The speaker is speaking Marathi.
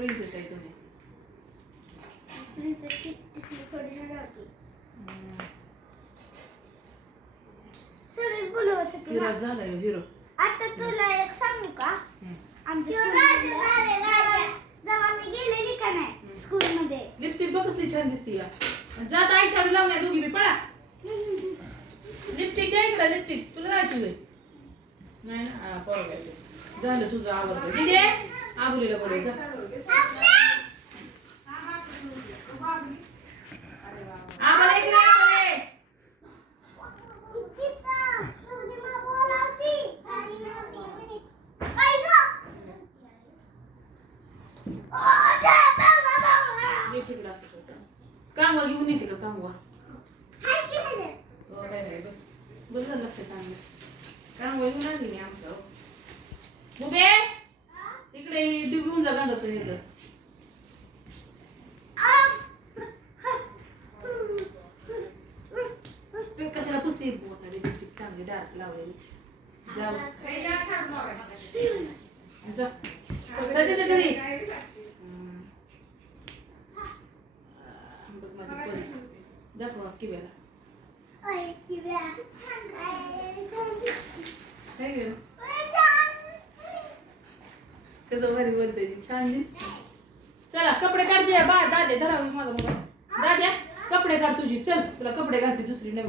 प्रिन्सेस आहे तुम्ही. हिरो झाला हिरो. आता तुला एक सांगू का? आमच्या जेव्हा मी गेलेली का नाही स्कूल मध्ये, लिपस्टिक बघ कसली छान दिसती या. जात आयशाडो लावण्या दोघी बी पळा. लिपस्टिक द्या इकडे. लिपस्टिक तुला जायची होय नाही ना? पोरं झालं तुझं आवडतं. दिदी आबुलीला बोलायचं. आम्हाला इकडे आबुले. कांगवा घेऊन येते का? कांगवा बस झालं लक्षात चांगलं. कांगवा घेऊन आली मी आमच्या. उभे इकडे घेऊन जा गंधाचं ह्याचं. कशाला पुसते चांगली डार्क लावलेली. दाखवा किव्याला. कसं भारी बोलते छान दिसते. चला कपडे काढ द्या. दाद्या धरावी माझा मोबाईल. दाद्या कपडे काढ तुझी. चल तुला कपडे घालते दुसरी नवीन.